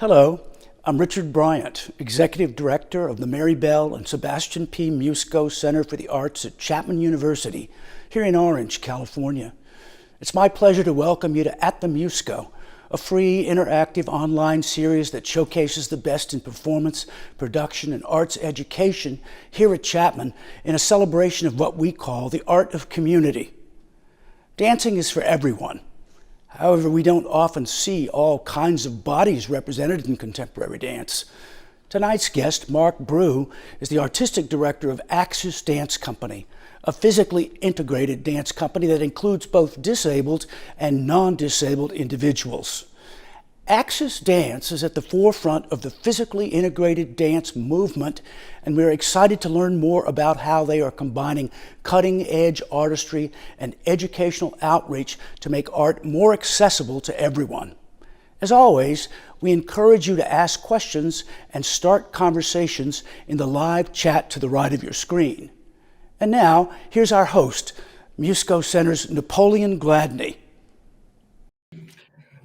Hello, I'm Richard Bryant, Executive Director of the Mary Bell and Sebastian P. Musco Center for the Arts at Chapman University, here in Orange, California. It's my pleasure to welcome you to At the Musco, a free interactive online series that showcases the best in performance, production, and arts education here at Chapman in a celebration of what we call the art of community. Dancing is for everyone. However, we don't often see all kinds of bodies represented in contemporary dance. Tonight's guest, Marc Brew, is the artistic director of Axis Dance Company, a physically integrated dance company that includes both disabled and non-disabled individuals. Axis Dance is at the forefront of the physically integrated dance movement, and we're excited to learn more about how they are combining cutting-edge artistry and educational outreach to make art more accessible to everyone. As always, we encourage you to ask questions and start conversations in the live chat to the right of your screen. And now, here's our host, Musco Center's Napoleon Gladney.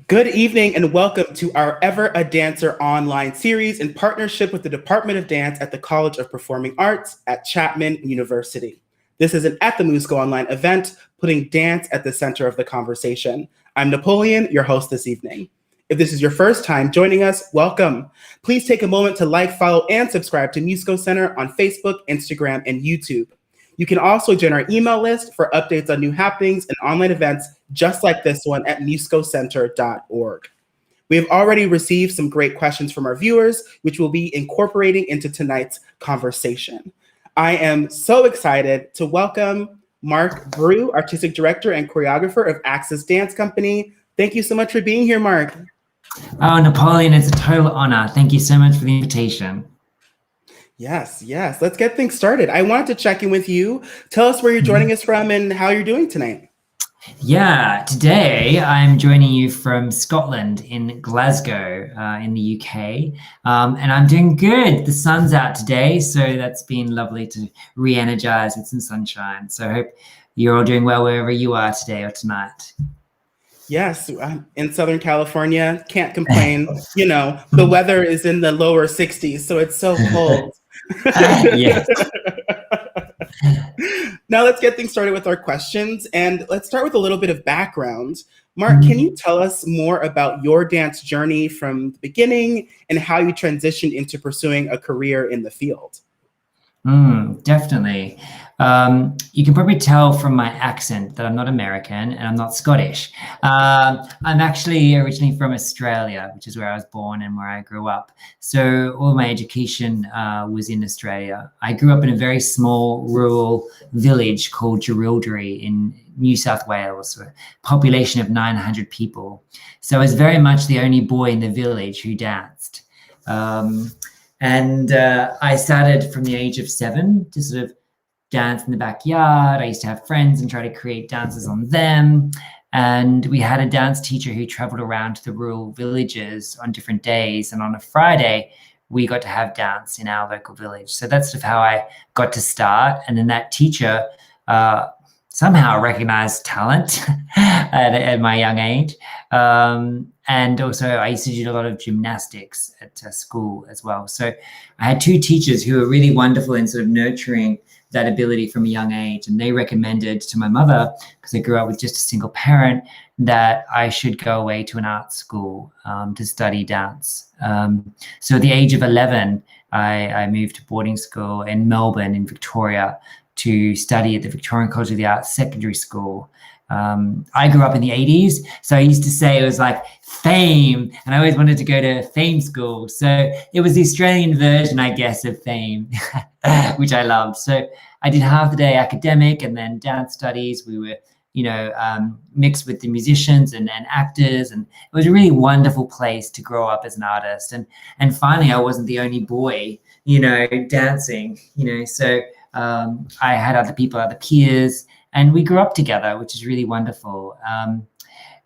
Good evening and welcome to our Ever a Dancer online series in partnership with the Department of Dance at the College of Performing Arts at Chapman University. This is an At the Musco online event putting dance at the center of the conversation. I'm Napoleon, your host this evening. If this is your first time joining us, welcome. Please take a moment to like, follow, and subscribe to Musco Center on Facebook, Instagram, and YouTube. You can also join our email list for updates on new happenings and online events just like this one at muscocenter.org. We have already received some great questions from our viewers, which we'll be incorporating into tonight's conversation. I am so excited to welcome Marc Brew, Artistic Director and Choreographer of Axis Dance Company. Thank you so much for being here, Marc. Oh, Napoleon, it's a total honor. Thank you so much for the invitation. Yes. Let's get things started. I wanted to check in with you. Tell us where you're joining us from and how you're doing tonight. Yeah, today I'm joining you from Scotland in Glasgow in the UK, and I'm doing good. The sun's out today, so that's been lovely to re-energize with some sunshine. So I hope you're all doing well wherever you are today or tonight. Yes, I'm in Southern California. Can't complain. You know, the weather is in the lower 60s, so it's so cold. Yes. Now let's get things started with our questions, and let's start with a little bit of background. Marc, can you tell us more about your dance journey from the beginning and how you transitioned into pursuing a career in the field? Definitely. You can probably tell from my accent that I'm not American and I'm not Scottish. I'm actually originally from Australia, which is where I was born and where I grew up. So all my education was in Australia. I grew up in a very small rural village called Jerilderie in New South Wales, a population of 900 people. So I was very much the only boy in the village who danced. And I started from the age of 7 to sort of dance in the backyard. I used to have friends and try to create dances on them. And we had a dance teacher who traveled around to the rural villages on different days. And on a Friday, we got to have dance in our local village. So that's sort of how I got to start. And then that teacher somehow recognized talent at my young age. And also I used to do a lot of gymnastics at school as well. So I had 2 teachers who were really wonderful in sort of nurturing that ability from a young age. And they recommended to my mother, because I grew up with just a single parent, that I should go away to an art school to study dance. So at the age of 11, I moved to boarding school in Melbourne in Victoria to study at the Victorian College of the Arts Secondary School. I grew up in the 80s, so I used to say it was like FAME, and I always wanted to go to FAME school. So it was the Australian version, I guess, of FAME, which I loved. So I did half the day academic and then dance studies. We were, mixed with the musicians and actors, and it was a really wonderful place to grow up as an artist. And finally, I wasn't the only boy, dancing, so I had other people, other peers, and we grew up together, which is really wonderful.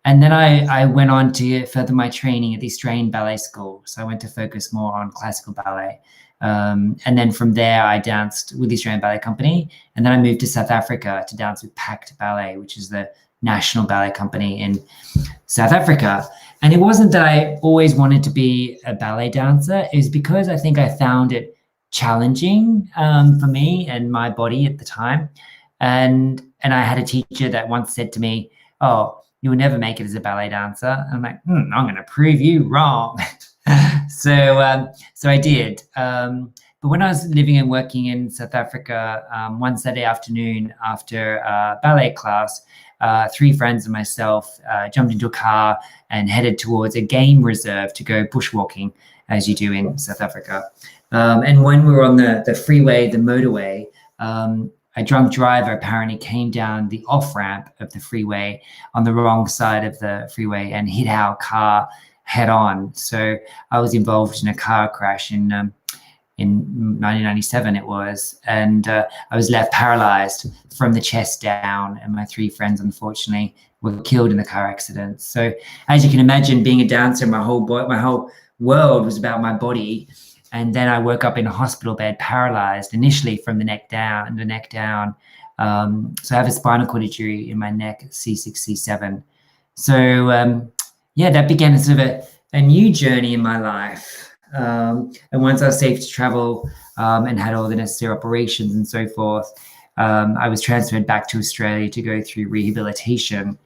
And then I went on to further my training at the Australian Ballet School. So I went to focus more on classical ballet. And then from there, I danced with the Australian Ballet Company. And then I moved to South Africa to dance with Pact Ballet, which is the national ballet company in South Africa. And it wasn't that I always wanted to be a ballet dancer. It was because I think I found it challenging for me and my body at the time. And I had a teacher that once said to me, "Oh, you'll never make it as a ballet dancer." And I'm like, I'm going to prove you wrong. So I did. But when I was living and working in South Africa, one Saturday afternoon after ballet class, 3 friends and myself jumped into a car and headed towards a game reserve to go bushwalking, as you do in South Africa. And when we were on the freeway, the motorway, a drunk driver apparently came down the off-ramp of the freeway on the wrong side of the freeway and hit our car head on. So I was involved in a car crash in 1997 it was, and I was left paralyzed from the chest down, and my 3 friends unfortunately were killed in the car accident. So as you can imagine, being a dancer, my whole world was about my body. And then I woke up in a hospital bed, paralyzed initially from the neck down. So I have a spinal cord injury in my neck, C6, C7. So that began sort of a new journey in my life. And once I was safe to travel and had all the necessary operations and so forth, I was transferred back to Australia to go through rehabilitation,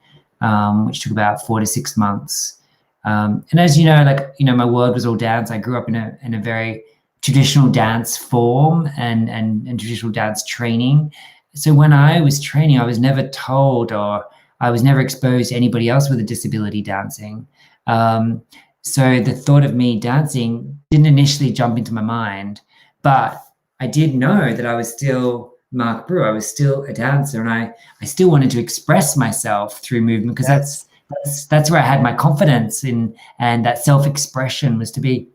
which took about 4 to 6 months. And as you know, my world was all dance. I grew up in a very traditional dance form and traditional dance training. So when I was training, I was never told, or I was never exposed to anybody else with a disability dancing. So the thought of me dancing didn't initially jump into my mind, but I did know that I was still Marc Brew. I was still a dancer, and I still wanted to express myself through movement, because that's where I had my confidence in, and that self-expression was to be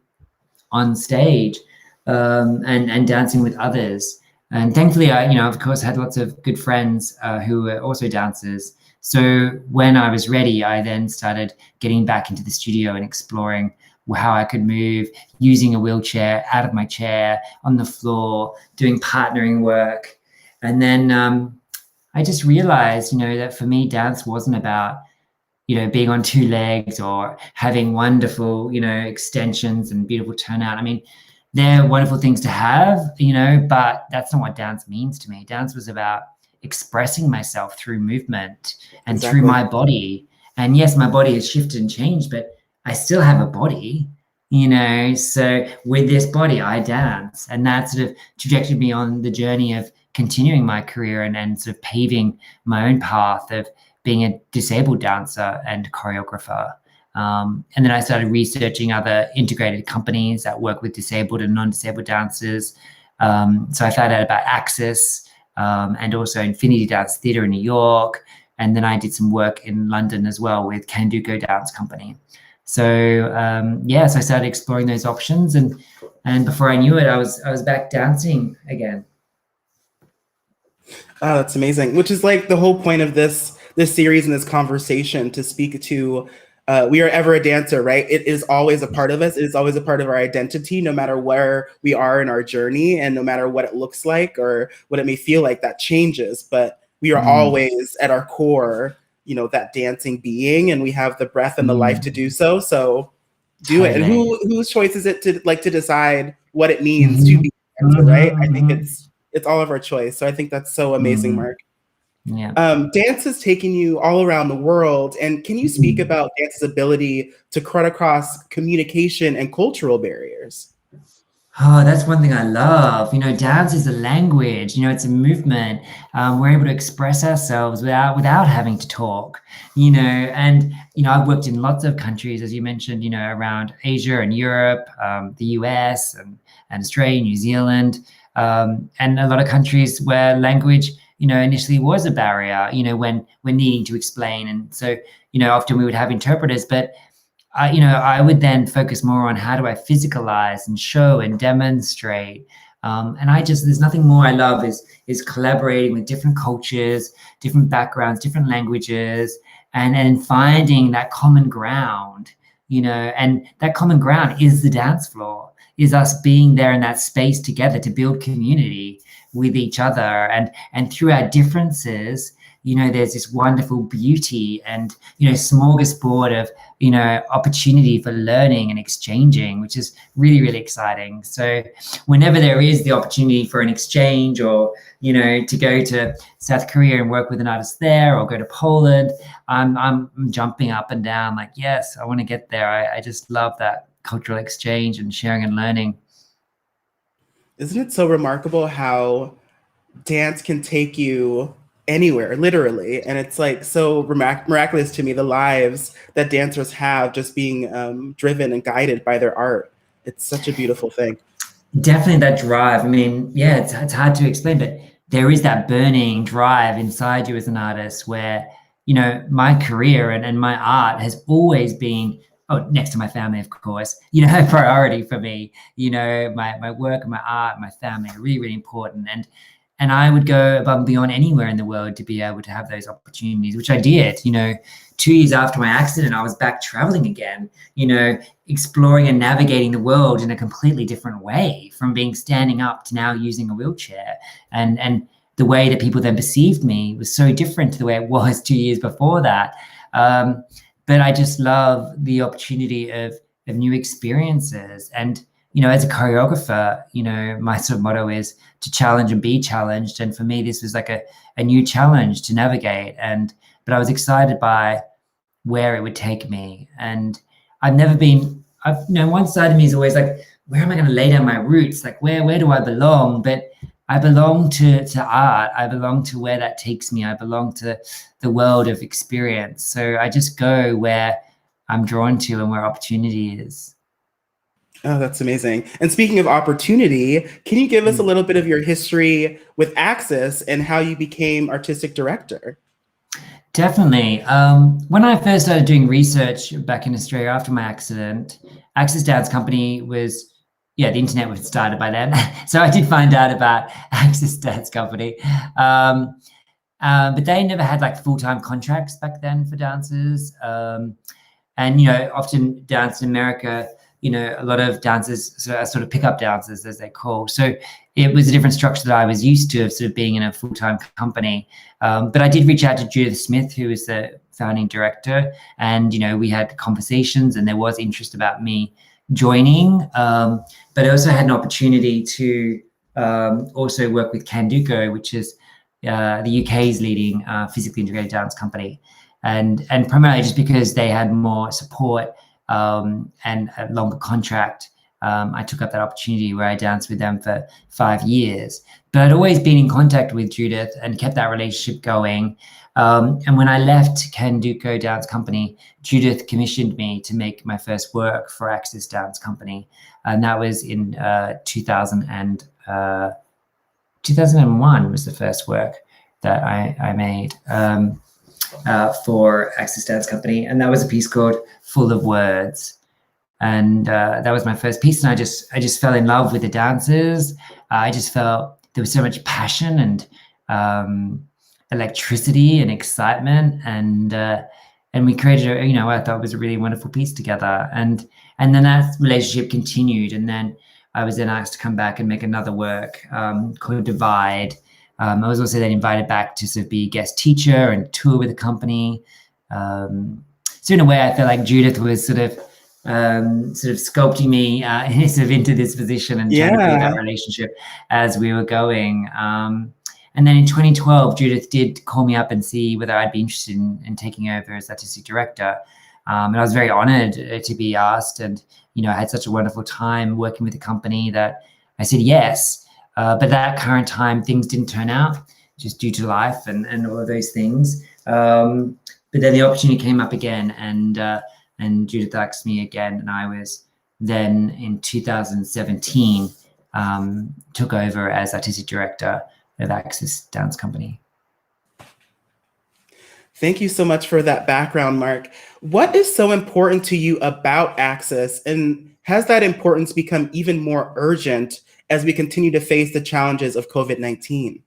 on stage and dancing with others. And thankfully, I, of course, had lots of good friends who were also dancers. So when I was ready, I then started getting back into the studio and exploring how I could move using a wheelchair, out of my chair, on the floor, doing partnering work. And then I just realized, that for me, dance wasn't about being on 2 legs or having wonderful, extensions and beautiful turnout. I mean, they're wonderful things to have, but that's not what dance means to me. Dance was about expressing myself through movement and through my body. And yes, my body has shifted and changed, but I still have a body, so with this body, I dance. And that sort of trajected me on the journey of continuing my career and sort of paving my own path of being a disabled dancer and choreographer. And then I started researching other integrated companies that work with disabled and non-disabled dancers. So I found out about Access and also Infinity Dance Theatre in New York. And then I did some work in London as well with Can Do Go Dance Company. So so I started exploring those options, and before I knew it, I was back dancing again. Oh, that's amazing. Which is like the whole point of this series and this conversation, to speak to we are ever a dancer, right? It is always a part of us. It is always a part of our identity, no matter where we are in our journey and no matter what it looks like or what it may feel like. That changes, but we are always at our core, that dancing being, and we have the breath and the life to do so. So do it. And whose choice is it to decide what it means to be a dancer, right? I think it's all of our choice. So I think that's so amazing, Marc. Yeah. Dance has taken you all around the world. And can you speak about dance's ability to cut across communication and cultural barriers? Oh, that's one thing I love. Dance is a language, it's a movement. We're able to express ourselves without having to talk, and, I've worked in lots of countries, as you mentioned, around Asia and Europe, the US and Australia, New Zealand, and a lot of countries where language, initially was a barrier, when needing to explain. And so, often we would have interpreters, but I would then focus more on how do I physicalize and show and demonstrate. And there's nothing more I love is collaborating with different cultures, different backgrounds, different languages, and finding that common ground, and that common ground is the dance floor, is us being there in that space together to build community with each other, and through our differences there's this wonderful beauty and, smorgasbord of, opportunity for learning and exchanging, which is really, really exciting. So whenever there is the opportunity for an exchange or, to go to South Korea and work with an artist there or go to Poland, I'm jumping up and down like, yes, I want to get there. I just love that cultural exchange and sharing and learning. Isn't it so remarkable how dance can take you anywhere, literally? And it's like so miraculous to me, the lives that dancers have just being driven and guided by their art. It's such a beautiful thing. Definitely that drive. I mean, yeah, it's hard to explain, but there is that burning drive inside you as an artist where, my career and my art has always been, next to my family, of course, a priority for me. My work and my art, my family are really, really important. And I would go above and beyond anywhere in the world to be able to have those opportunities, which I did. 2 years after my accident, I was back traveling again, exploring and navigating the world in a completely different way, from being standing up to now using a wheelchair. And the way that people then perceived me was so different to the way it was 2 years before that. But I just love the opportunity of new experiences. And, as a choreographer, my sort of motto is to challenge and be challenged. And for me, this was like a new challenge to navigate. But I was excited by where it would take me. And I've never been, one side of me is always like, where am I going to lay down my roots? Like, where do I belong? But I belong to art. I belong to where that takes me. I belong to the world of experience. So I just go where I'm drawn to and where opportunity is. Oh, that's amazing. And speaking of opportunity, can you give us a little bit of your history with Axis and how you became artistic director? Definitely. When I first started doing research back in Australia after my accident, Axis Dance Company was, the internet was started by then. So I did find out about Axis Dance Company. But they never had like full-time contracts back then for dancers. And, often dance in America, a lot of dancers sort of pick-up dancers, as they call. So it was a different structure that I was used to, of sort of being in a full-time company. But I did reach out to Judith Smith, who is the founding director, and we had conversations, and there was interest about me joining. But I also had an opportunity to also work with Kanduko, which is the UK's leading physically integrated dance company, and primarily just because they had more support and a longer contract. I took up that opportunity where I danced with them for 5 years. But I'd always been in contact with Judith and kept that relationship going. And when I left Kanduko Dance Company, Judith commissioned me to make my first work for Axis Dance Company. And that was in 2001 was the first work that I made for Axis Dance Company. And that was a piece called Full of Words. And that was my first piece. And I just fell in love with the dancers. I just felt there was so much passion and electricity and excitement. And we created I thought it was a really wonderful piece together. And then that relationship continued. And then I was then asked to come back and make another work called Divide. I was also then invited back to sort of be a guest teacher and tour with the company. So in a way, I felt like Judith was sort of sculpting me sort of into this position and trying to build that relationship as we were going. And then in 2012, Judith did call me up and see whether I'd be interested in taking over as artistic director. And I was very honored to be asked. And, I had such a wonderful time working with the company that I said yes. But that current time, things didn't turn out just due to life and all of those things. But then the opportunity came up again, and Judith asked me again. And I was then in 2017, took over as artistic director of Axis Dance Company. Thank you so much for that background, Marc. What is so important to you about Axis, and has that importance become even more urgent as we continue to face the challenges of COVID-19?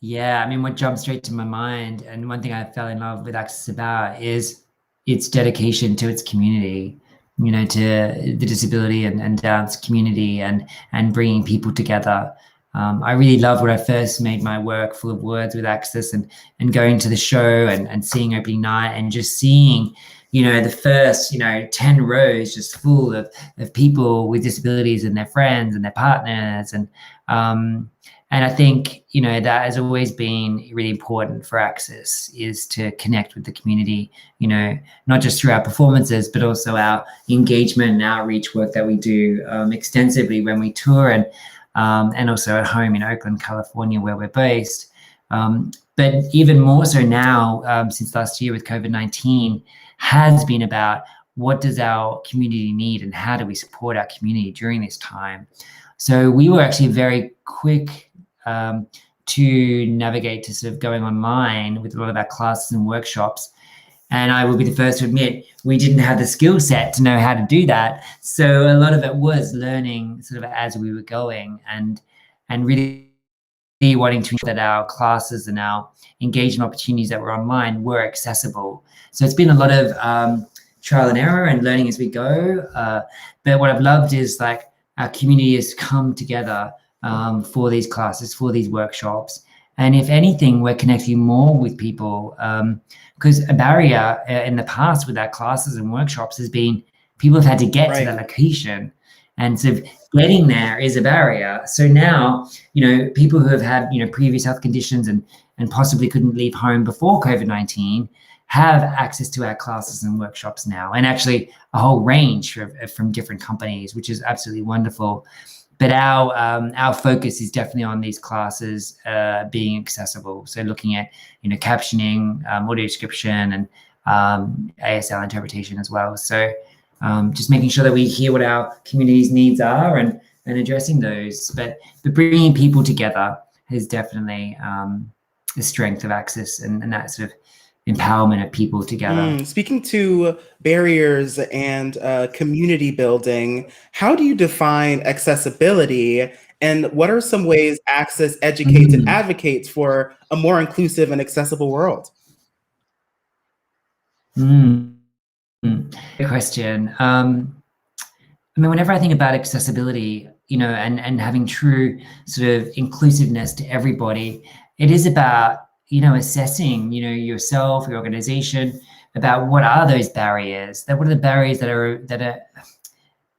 Yeah, I mean, what jumped straight to my mind, and one thing I fell in love with Axis about, is its dedication to its community, to the disability and dance community, and bringing people together. I really loved when I first made my work full of words with Access, and going to the show and seeing opening night and just seeing, the first, 10 rows just full of people with disabilities and their friends and their partners. And I think, that has always been really important for Access, is to connect with the community, not just through our performances, but also our engagement and outreach work that we do extensively when we tour, and also at home in Oakland, California, where we're based. But even more so now, since last year with COVID-19, has been about what does our community need and how do we support our community during this time. So we were actually very quick to navigate to sort of going online with a lot of our classes and workshops. And I will be the first to admit, we didn't have the skill set to know how to do that. So a lot of it was learning sort of as we were going, and really wanting to ensure that our classes and our engagement opportunities that were online were accessible. So it's been a lot of trial and error and learning as we go. But what I've loved is like our community has come together for these classes, for these workshops. And if anything, we're connecting more with people, because a barrier in the past with our classes and workshops has been people have had to get to that location. And so getting there is a barrier. So now, people who have had, previous health conditions and possibly couldn't leave home before COVID-19 have access to our classes and workshops now, and actually a whole range from different companies, which is absolutely wonderful. But our focus is definitely on these classes being accessible. So looking at, captioning, audio description, and ASL interpretation as well. So just making sure that we hear what our community's needs are and addressing those. But bringing people together is definitely the strength of Access and that sort of empowerment of people together. Speaking to barriers and community building, how do you define accessibility, and what are some ways Access educates and advocates for a more inclusive and accessible world? Good question. Whenever I think about accessibility, and having true sort of inclusiveness to everybody, it is about assessing, yourself, your organization, about what are those barriers, what are the barriers that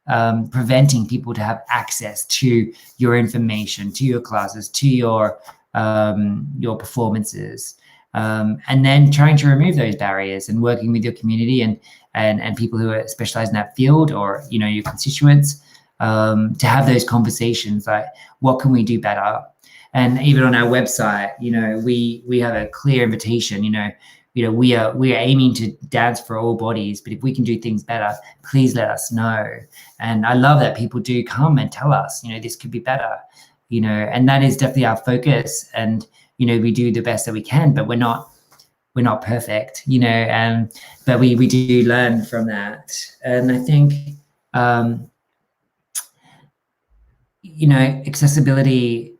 are preventing people to have access to your information, to your classes, to your performances, and then trying to remove those barriers and working with your community and people who are specialized in that field, or, your constituents, to have those conversations like, what can we do better? And even on our website, we have a clear invitation. We are aiming to dance for all bodies, but if we can do things better, please let us know. And I love that people do come and tell us, this could be better. And that is definitely our focus. And we do the best that we can, but we're not perfect. But we do learn from that. And I think accessibility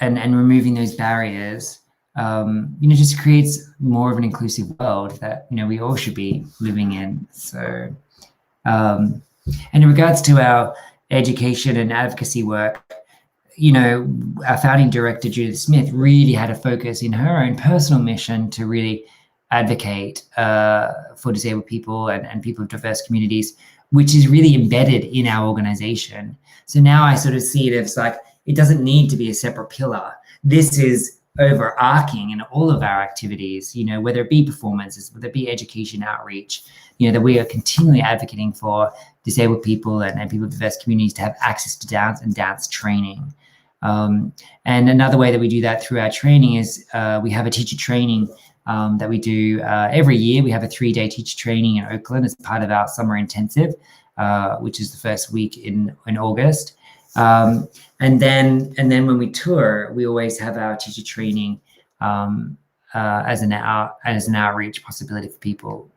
and removing those barriers, just creates more of an inclusive world that, we all should be living in. So, and in regards to our education and advocacy work, our founding director, Judith Smith, really had a focus in her own personal mission to really advocate for disabled people and people of diverse communities, which is really embedded in our organization. So now I sort of see it as like, it doesn't need to be a separate pillar. This is overarching in all of our activities, whether it be performances, whether it be education outreach, that we are continually advocating for disabled people and people of diverse communities to have access to dance and dance training. And another way that we do that through our training is we have a teacher training that we do every year. We have a 3-day teacher training in Oakland as part of our summer intensive, which is the first week in August. And then when we tour, we always have our teacher training as an outreach possibility for people.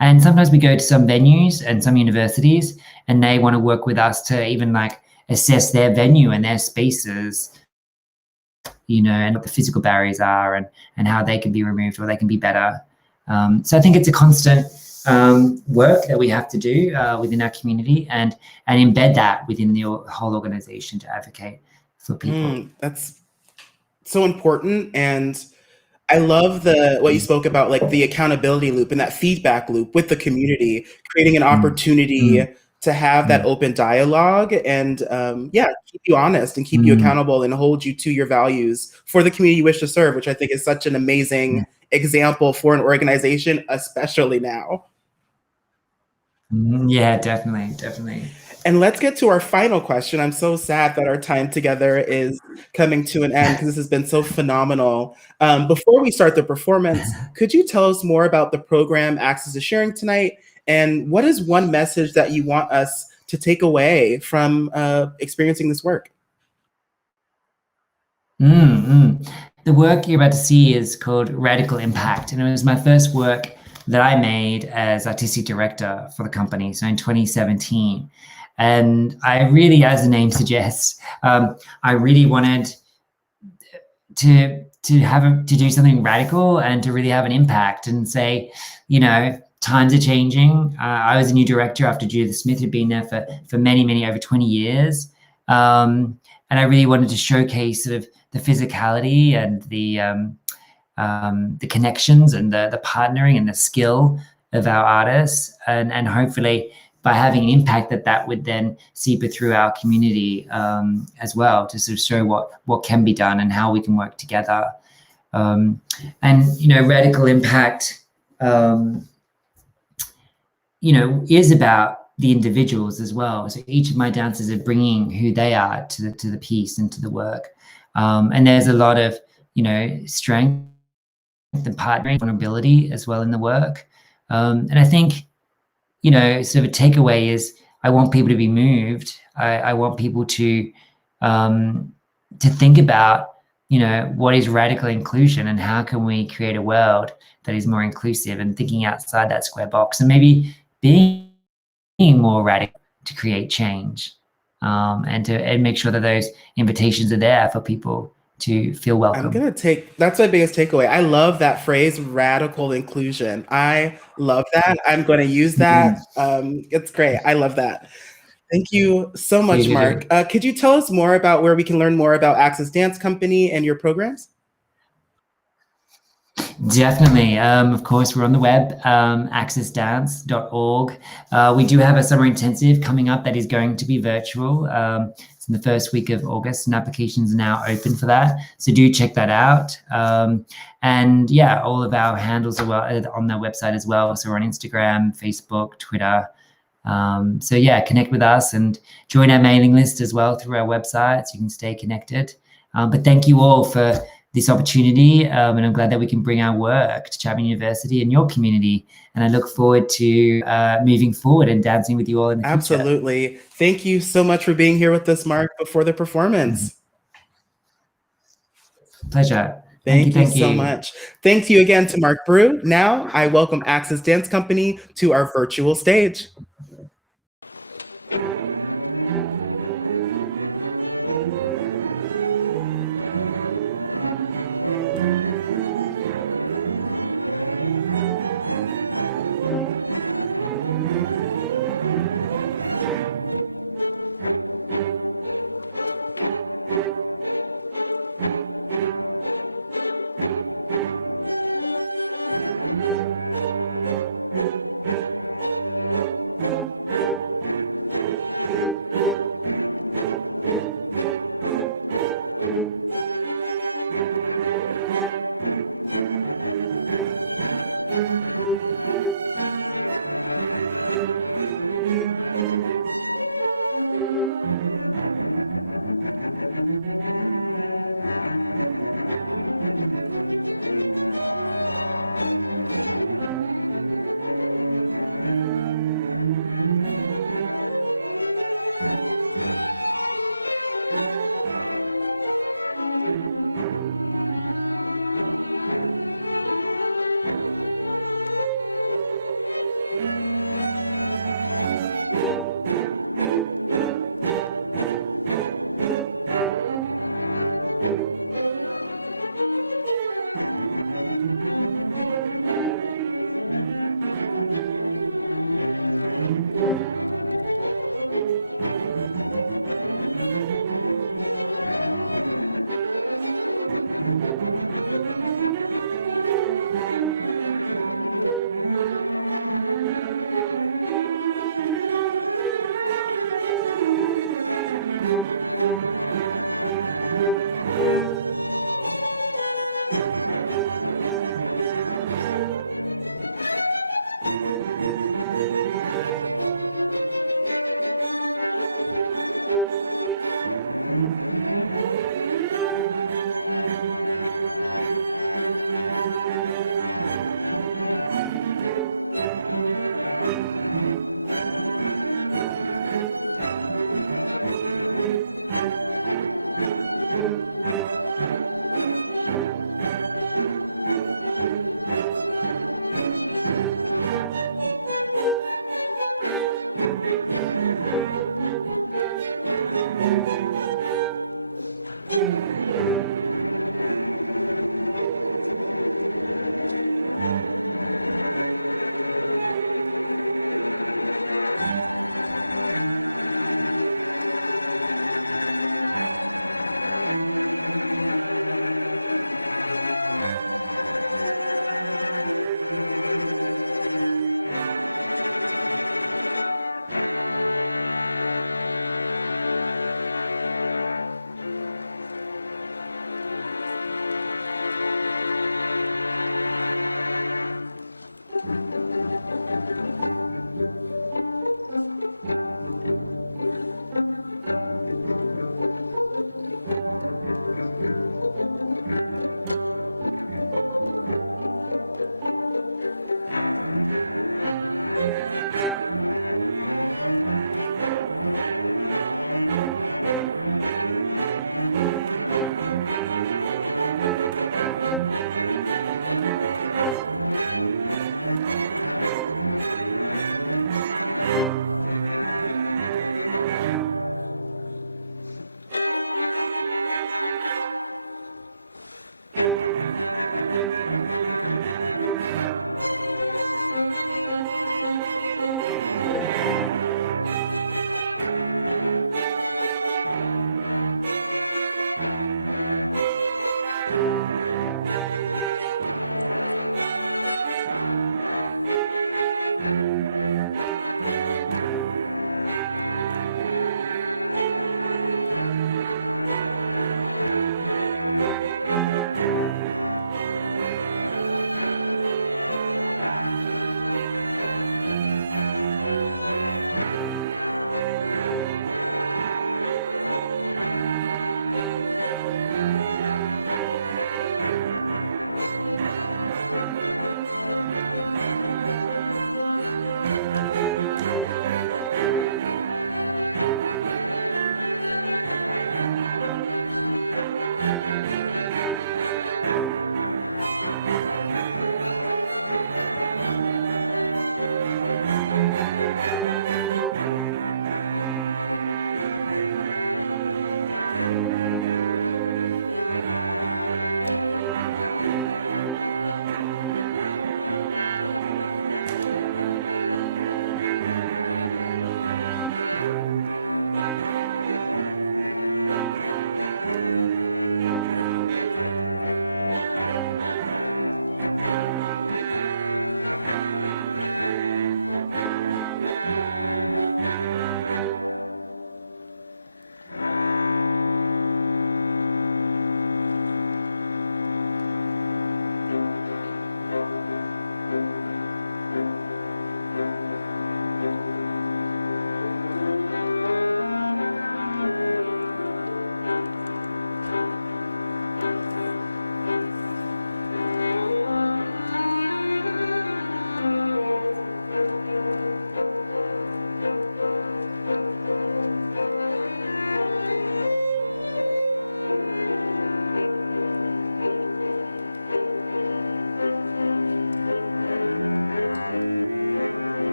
And sometimes we go to some venues and some universities, and they want to work with us to even like assess their venue and their spaces, and what the physical barriers are and how they can be removed or they can be better. So I think it's a constant work that we have to do within our community and embed that within the whole organization to advocate for people. That's so important. And I love what you spoke about, like the accountability loop and that feedback loop with the community, creating an opportunity to have that open dialogue and keep you honest and keep you accountable and hold you to your values for the community you wish to serve, which I think is such an amazing example for an organization, especially now. Yeah, definitely. And let's get to our final question. I'm so sad that our time together is coming to an end because this has been so phenomenal. Before we start the performance, could you tell us more about the program Access is sharing tonight? And what is one message that you want us to take away from experiencing this work? The work you're about to see is called Radical Impact, and it was my first work that I made as artistic director for the company, so in 2017. And I really, as the name suggests, I really wanted to do something radical and to really have an impact and say, times are changing. I was a new director after Judith Smith had been there for many, over 20 years. And I really wanted to showcase sort of the physicality and the connections and the partnering and the skill of our artists, and hopefully by having an impact that would then seep through our community as well, to sort of show what can be done and how we can work together. And radical impact is about the individuals as well. So each of my dancers are bringing who they are to the piece and to the work. And there's a lot of, strength and partnering, vulnerability as well in the work. And I think, sort of a takeaway is I want people to be moved. I want people to think about, what is radical inclusion and how can we create a world that is more inclusive, and thinking outside that square box and maybe being more radical to create change, and make sure that those invitations are there for people to feel welcome. That's my biggest takeaway. I love that phrase, radical inclusion. I love that. I'm going to use that. It's great. I love that. Thank you so much, Marc. Could you tell us more about where we can learn more about Access Dance Company and your programs? Definitely. Of course, we're on the web, accessdance.org. We do have a summer intensive coming up that is going to be virtual. It's in the first week of August, and applications are now open for that. So do check that out. And yeah, all of our handles are on the website as well. So we're on Instagram, Facebook, Twitter. So yeah, connect with us and join our mailing list as well through our website so you can stay connected. But thank you all for this opportunity, and I'm glad that we can bring our work to Chapman University and your community. And I look forward to moving forward and dancing with you all in the future. Absolutely. Thank you so much for being here with us, Marc, before the performance. Pleasure. Thank you so much. Thank you again to Marc Brew. Now I welcome Access Dance Company to our virtual stage. you.